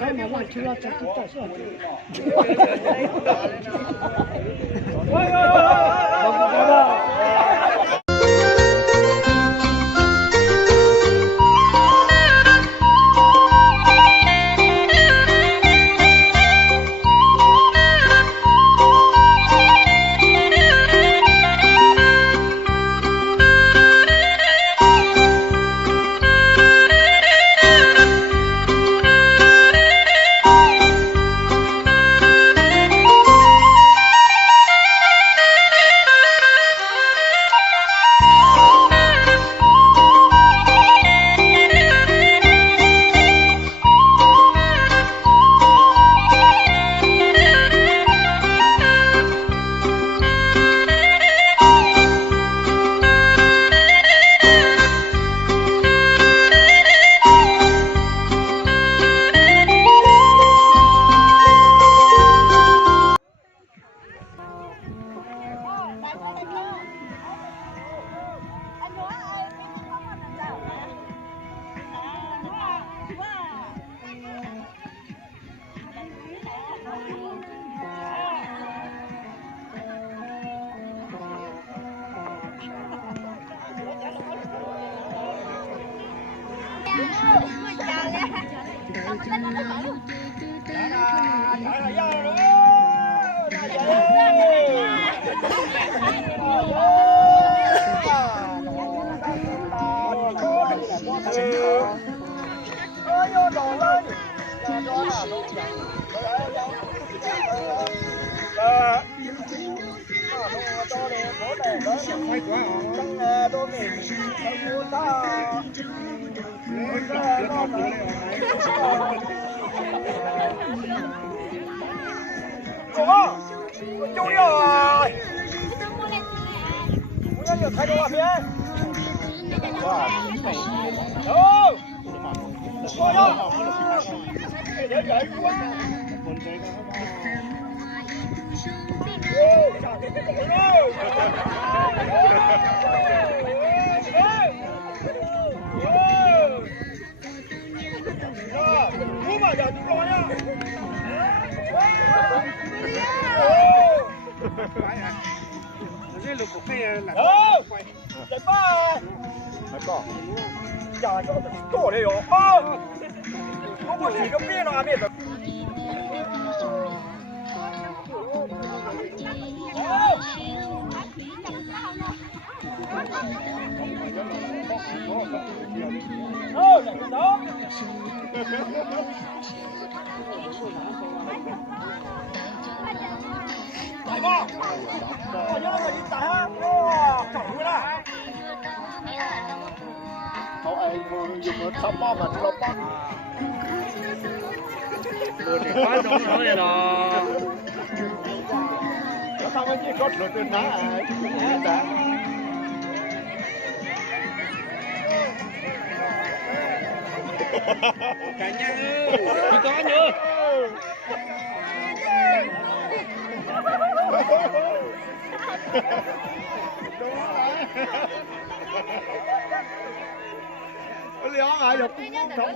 还慢慢吃了，这到时候。Chung à? Chung rồi. Muốn ăn được thay đồ à phía? Đâu? Thôi đâu? Để dễ quá. Cú mà giờ chúng rồi nhá. Chạy ba. Giờ cho nó tổ đây rồi. Không có chỉ có kia nào biết được. Đó. Tại ba. Nhớ là đi tại ha. Chọn cái này. Cậu ấy dùng một sắp ba mà lột ba. Đồ thì quá đúng rồi đó. Sao cái gì có lột trên đá à? Cả nhà ơi, chỉ có nữa. Lý ai được không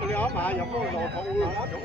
Lý mà giống có đồ thụ giống có đồ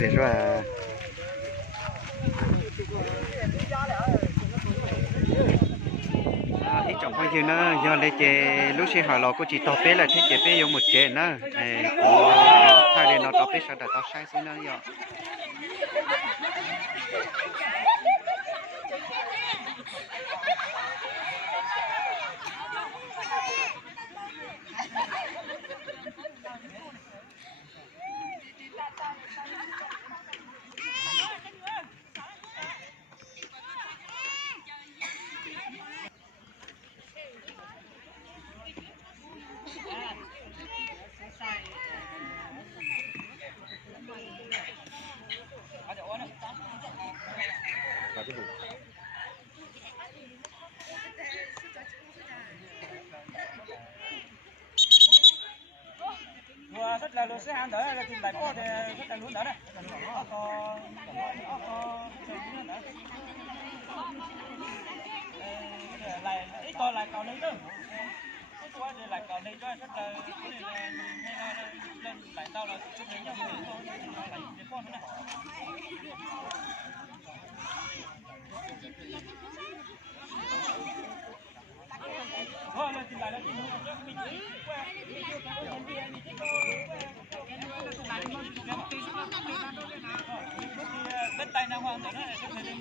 để rồi à. Ít trọng bao nhiêu nữa do lấy chế lúc xưa họ lo có chỉ tao bé là thế chế bé dùng một chế nữa thay để nó tao bé sao đã tao sai xin nữa giờ rất là sẽ hàng đó là tìm lại có thì rất là luôn đó này lại ít to lại cầu này nữa quá thì lại cầu này cho rất là lên lại tao là chút đấy nhau lại cái con này thôi là tìm lại là tìm bên tay nào hoàng đó này rất là lên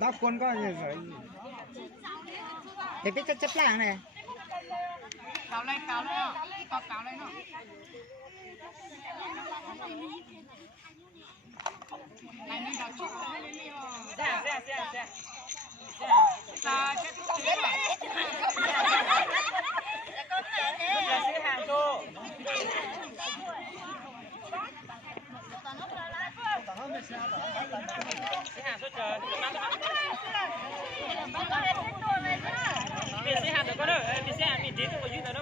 đắp con có như vậy thì biết chấp làng này cào lên nó cào lên nó này đi đào chút xe hàng cho xe hàng được con ơi, xe hàng mình đến không có gì nữa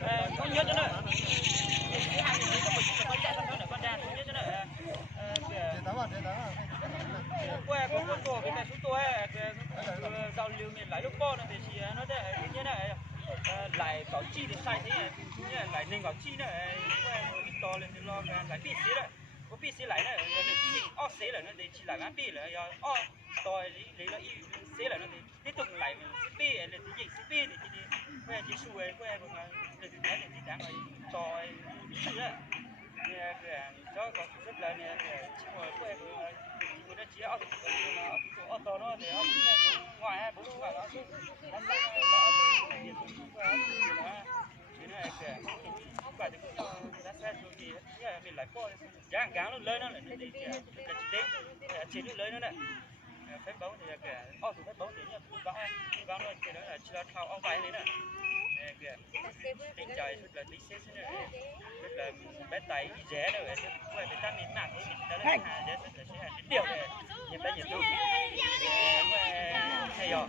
cơ, con nhớ nữa, xe hàng mình đến không có gì con chạy con nữa con ra con nhớ nữa, quê con cổ cái này chúng tôi giao lưu mình lại lúc con thì chỉ nó để như này lại có chi để sai thế này, lại nên có chi này, quê to lên thì lo lại bị xí đấy. Có bị xí lại này, chỉ xí lại nó để chỉ là ngã bị lại, tôi lấy là xí lại nó thì tiếp tục lại xí là gì xí thì quê chỉ xuôi quê mà để thì để đáng rồi cho xí đấy, cho có rất là nè chỉ ngồi quê của nó chỉ ở to nó để ở ngoài bố ngoài đó nó phải đã xe rồi thì mình lại coi giá hàng cá nó lên nó lại đi chỉ nó lên nó này phép bóng thì kìa thủ phép bóng thì bóng nó cái đó là chỉ là thao áo vải đấy nè kìa tính trời rất là tí xếp nữa rất là bé tay dễ đâu vậy người ta mình mạng thôi mình ta lấy hàng dễ rất là sẽ hàng điều này nhìn ta nhìn tôi hay rồi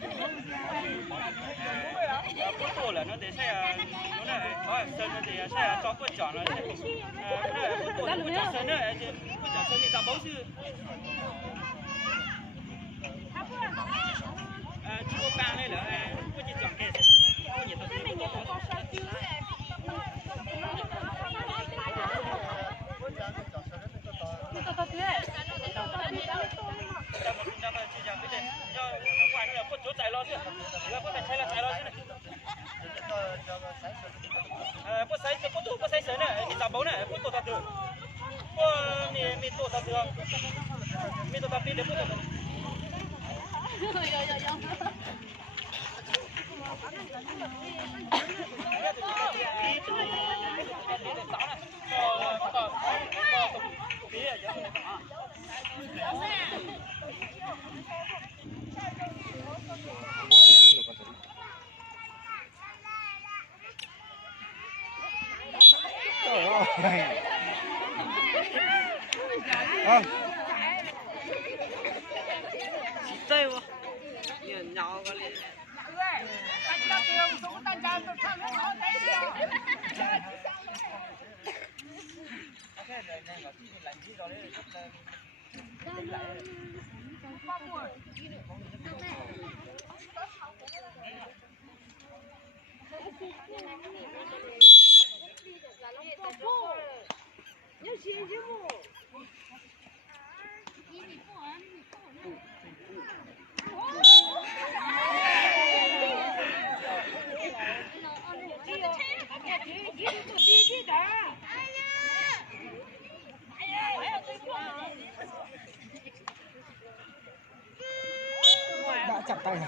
bút tổ là nó để xe nó là có sơn nó để xe cho bút chọn nó bút tổ là bút chọn sơn nữa bút chọn sơn thì sao bóng chứ chú có bang này là bút chỉ chọn cái bút chỉ Tây quá. Nhìn nhỏ quá liền. Đã chặt tay rồi.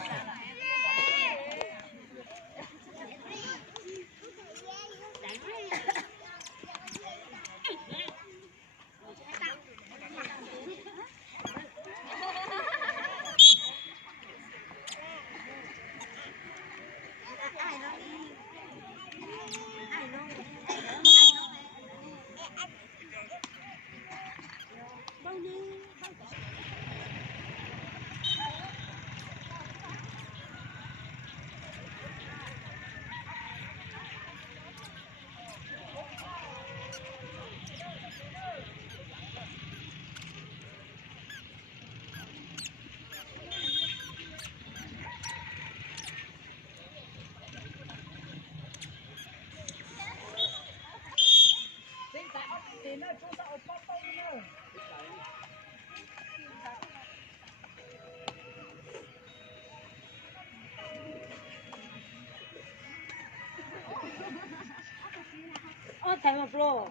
Time of flow.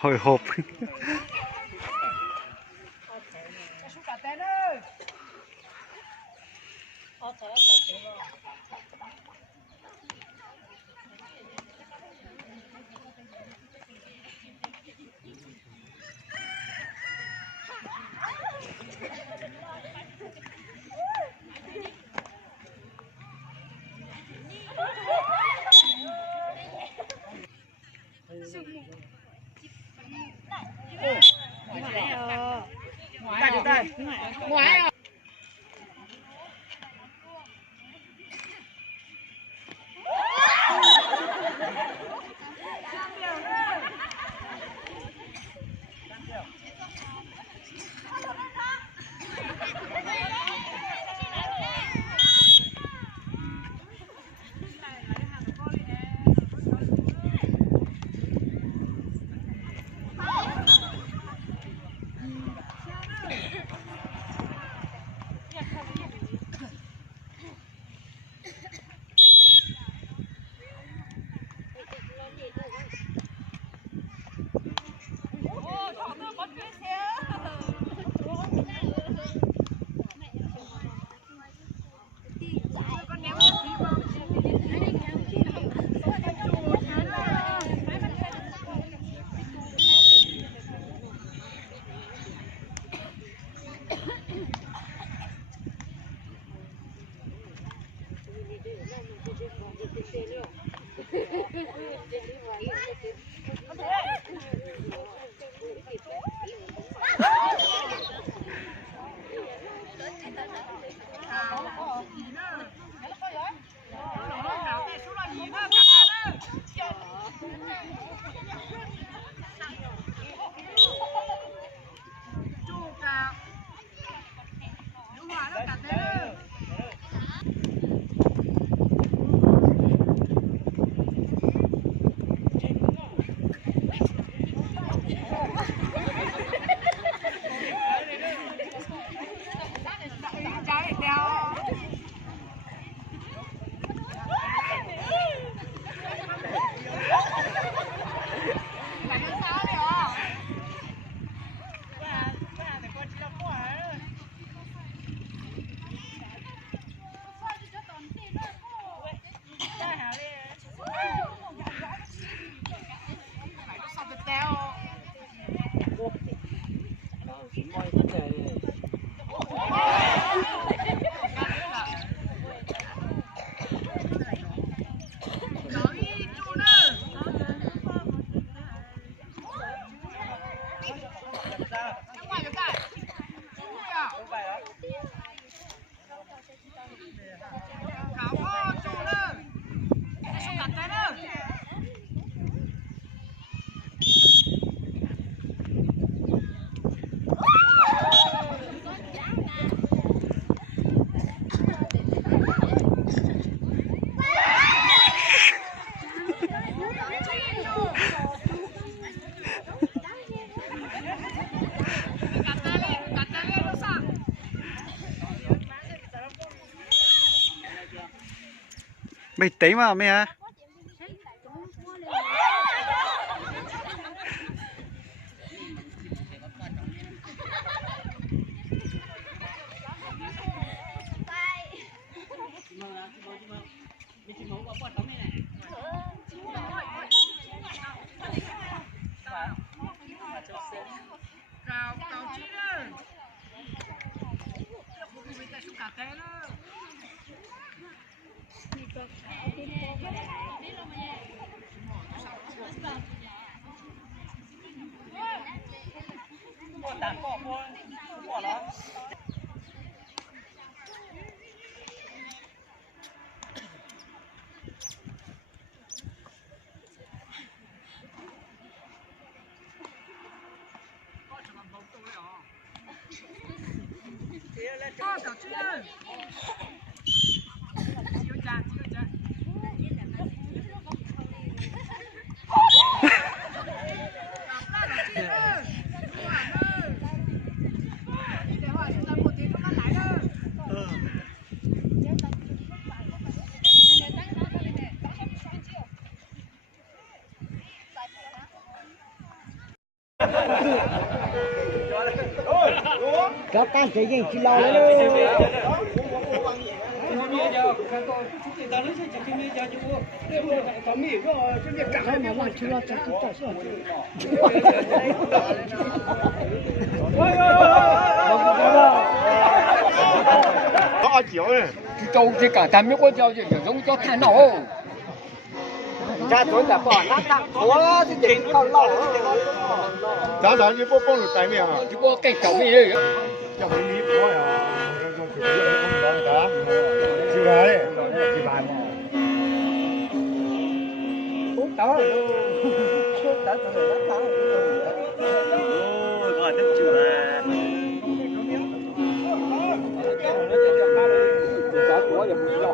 hồi hộp. Ngoài à? mày tí mà mày à các can cái gì chỉ lo nữa có chiếu này cái câu cái cả tam miếng con trâu chỉ giống cho thằng nổ ra tối là bỏ nát thằng quá thì để nó lỏ早早就不能带面啊， chứ có cái chậu gì đấy 要回米多呀，用水用不着的，几百嘞，几百嘛。 cũng đó cũng đã từ nó thắng gọi thức chữ là có của giờ mình lo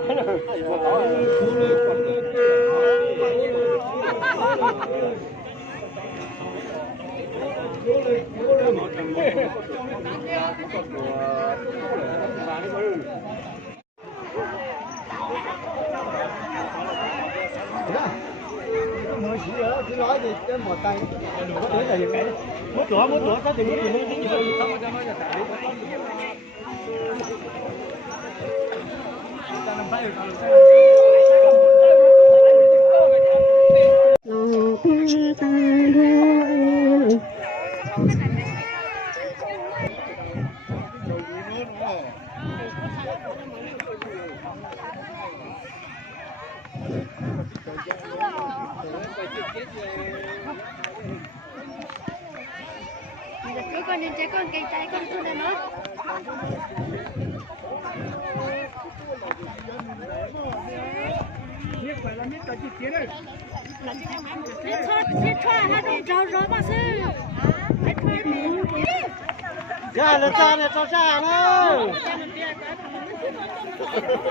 mới chỉ đó cứ nói thì cái một tay có thể là những cái mất lúa sao thì mất lúa tính gì xong cho nó là tải ta làm phải con nhìn trái con cây trái con xuống đây nó biết thoa hai đồng trâu rối mà sư ra là ra này cho ra nữa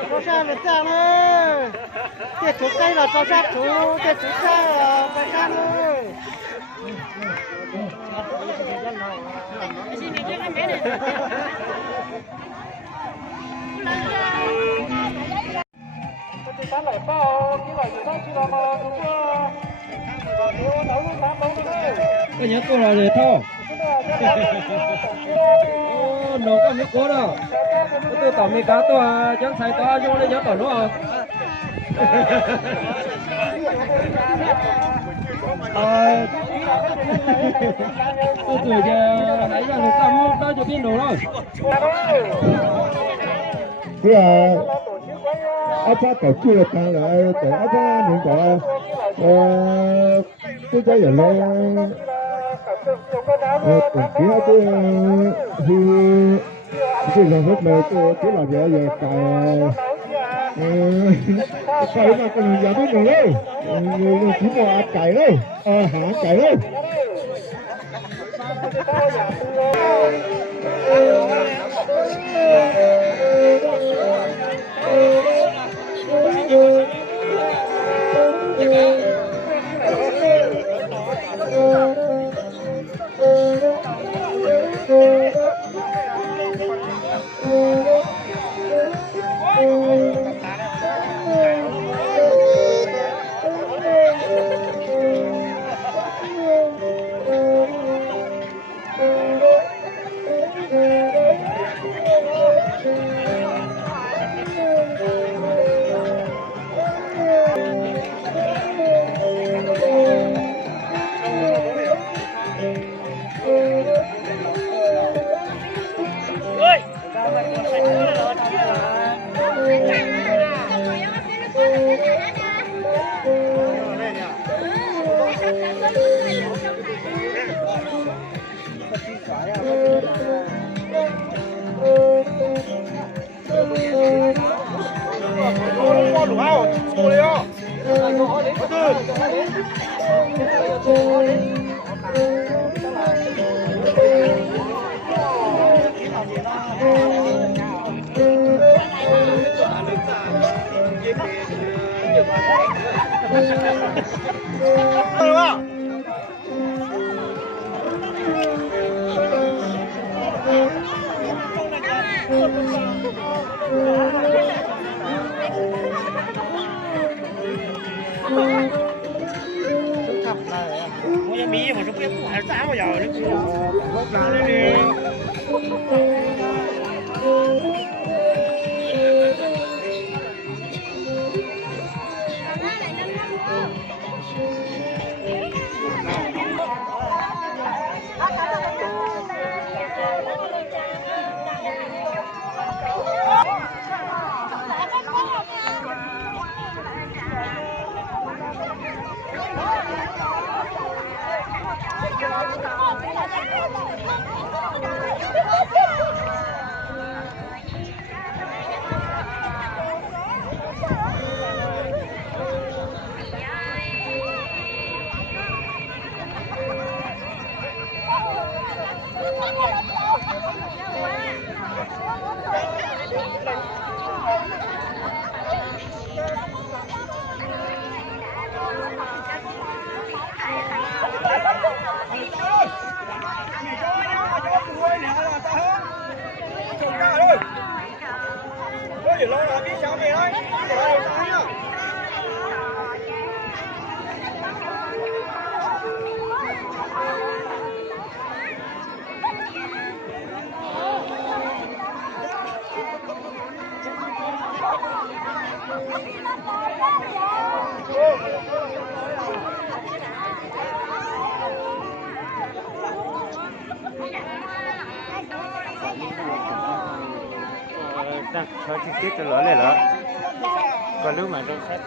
cho ra là ra nữa cái thuốc cây là cho ra thuốc cái thuốc cây là cho ra nữa bán lại bao cái loại gì đó chỉ là mà đúng không? cái nhớ cô là để thao nó có mấy cố đâu tôi tỏ mấy cá tôi chẳng xài to vô đây nhớ tỏ đúng không tôi tưởng giờ nãy giờ người ta đó cho biết đồ rồi cái áp phá tổ chức là tăng lại tổ áp phá những cái cái gì vậy chỉ là cái là hết này cái là giờ cày mà còn giờ biết rồi đấy chỉ mua cày đấy hả cày đấy Đúng không? Mua mì mà nó biết cũng phải giá bao giờ nó cứ có giá đấy đi. Thôi chi tiết cho lỡ này lỡ. Còn lúc mà tôi xét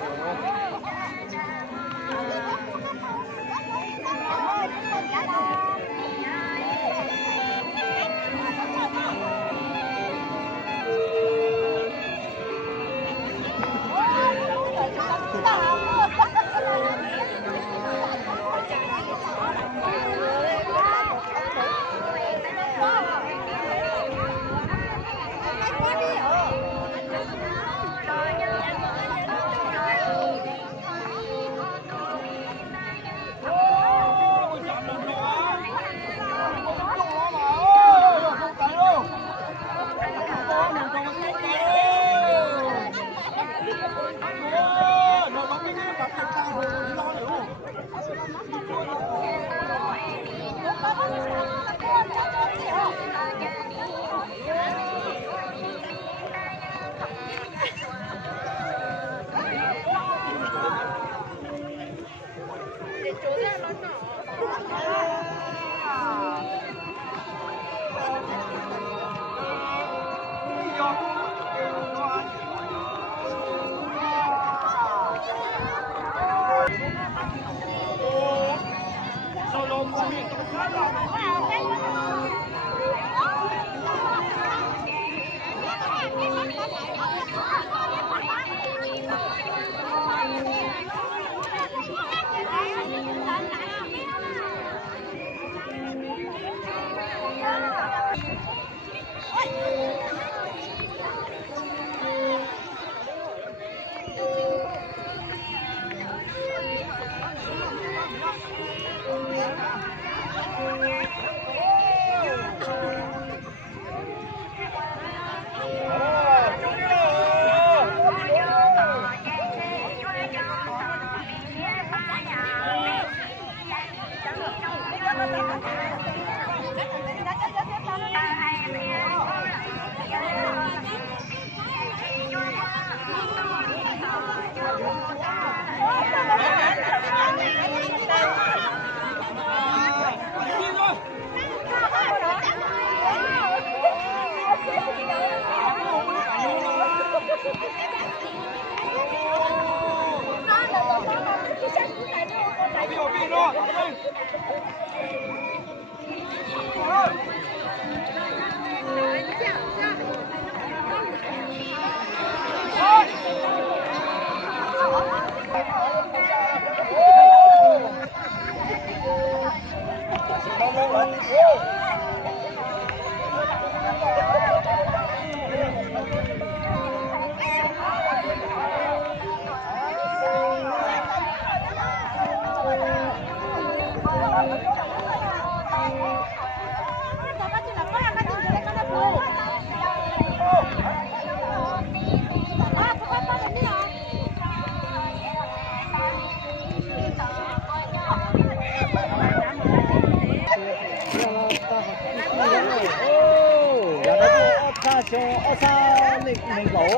cho ở xa mình gỗ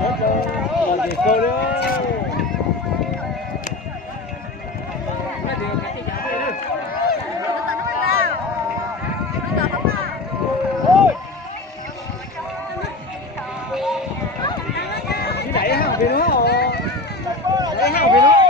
thật rồi là gì cơ đó đẩy hàng về nữa đẩy hàng về nữa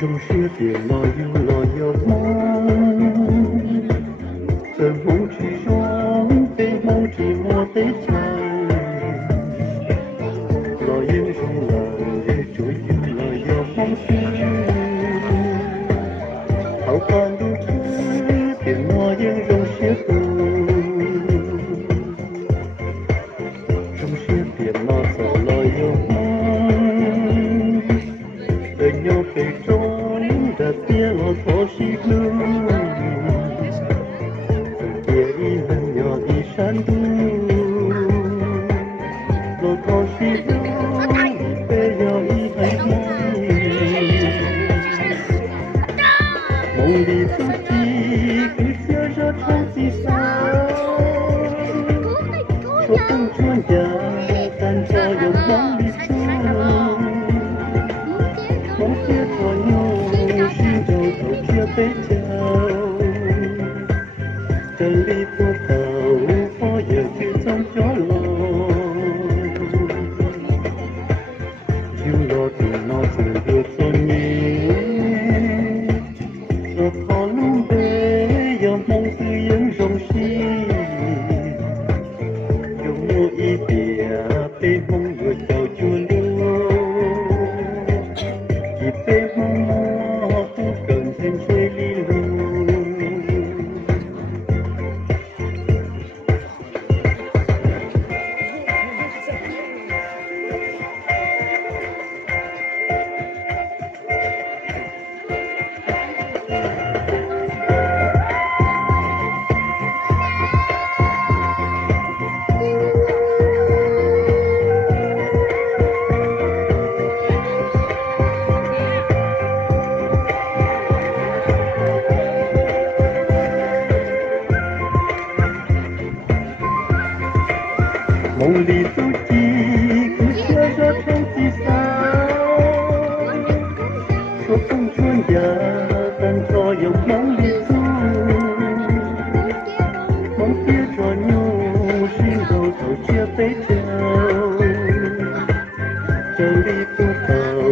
trong suốt tiền lo yêu mong giờ mong chỉ gió tê mong chỉ mơ tê trời lo yêu trong lòng để trôi yêu lo yêu mong xin hậu con đôi chân tiền lo yêu trong suốt trong suốt tiền lo sợ lo yêu mong đời nhau về trốn đã tia lo khó xí lưu tia đi lần nhỏ đi san du lo khó xí lưu về nhỏ đi hay mong đi tu chi cứ xưa ra trong gì sao cho từng chuông già tan cho dòng bóng đi mong kia cho nhau xin đầu thầu kia tới chào chân đi phố tàu khó giờ chưa trong chó lo chiều lo từ nó giờ được cho nhé rồi khó luôn bế giờ mong tư yên rộng xí dùng mua ý tiền mong đi tu chi cứ chưa cho trong chi sao số không chuồn già tan cho dòng mong đi tu mong kia cho nhau xin đầu thầu chia tới chào chờ đi tu tàu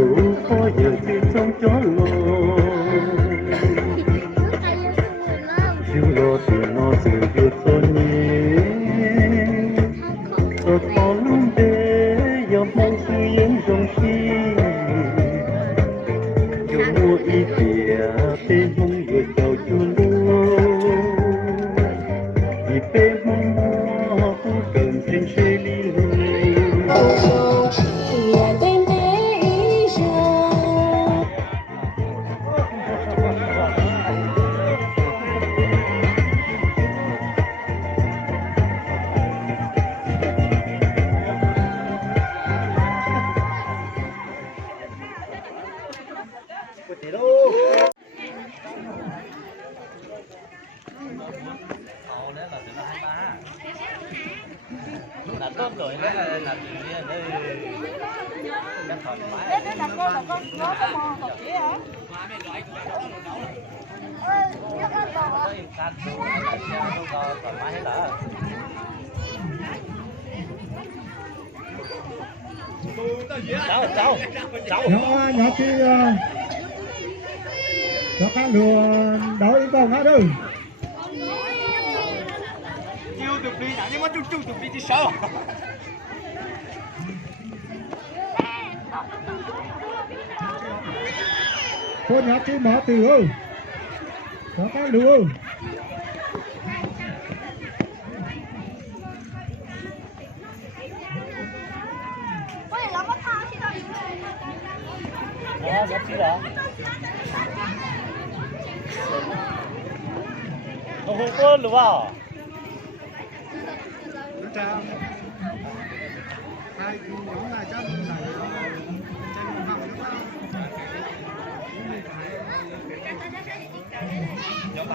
có giờ thì trong chó lo chiều lo thì nó sự việc cho nhé ở phố luôn để dòng mong sự yên dòng chi dòng mua y tỉa bên mong vừa chào chuồn luôn vì bên mong nó cũng cần trên xe đi luôn là tốt rồi đấy là tự nhiên đây rất thoải mái. Đấy là con nó có mò một tí hả? Thoải mái hết là. Cháu. Nhỏ chị cho các lùa đói con hết đi. Yêu được đi nào nhưng mà chung được đi chứ sao? Cô nhỏ chị mở từ ơi. Cho các lùa. Rất chi đó. Không có luôn à? Hai nhóm này chắc là Giống